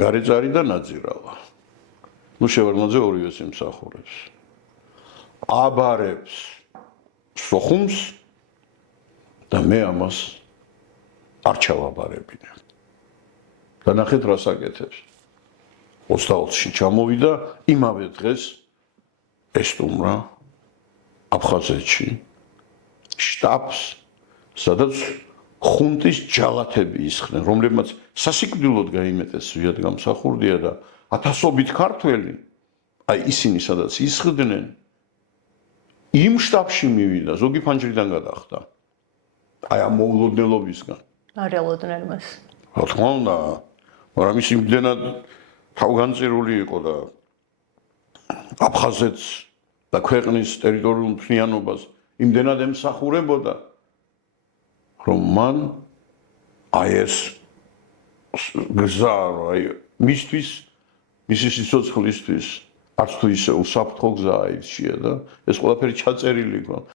გარეწარი და ნაძირავა. ნუ შევარდნაძე ორივეს იმსახურებს. აბარებს სოხუმს და მე ამას არ ჩავაბარებინე. და ნახეთ რას აკეთებს. 20-ში ჩამოვიდა იმავე დღეს ესტუმრა აფხაზეთში შტაბს, სადაც ხუნტის ჯალათები ისხდნენ, რომლებმაც სასიკვდილოდ გაიმეტეს ზვიადგამსახურდია და ათასობით ქართველი, აი ისინი სადაც ისხდნენ, იმ შტაბში მივიდა, ზოგი ფანჯრიდან გადახდა. აი ამ მოულოდნელობისგან. არ ელოდნენ მას. რა თქმა უნდა, მაგრამ ის იმდენად თავგანწირული იყო და აფხაზეთს და ქვეყნის ტერიტორიულ მთლიანობას იმდენად ემსახურებოდა, რომ მან აი ეს გზა, აი მისთვის, მისი სიცოცხლისთვის არც თუ ისე უსაფრთხო გზა აირჩია და ეს ყველაფერი ჩაწერილი იყო.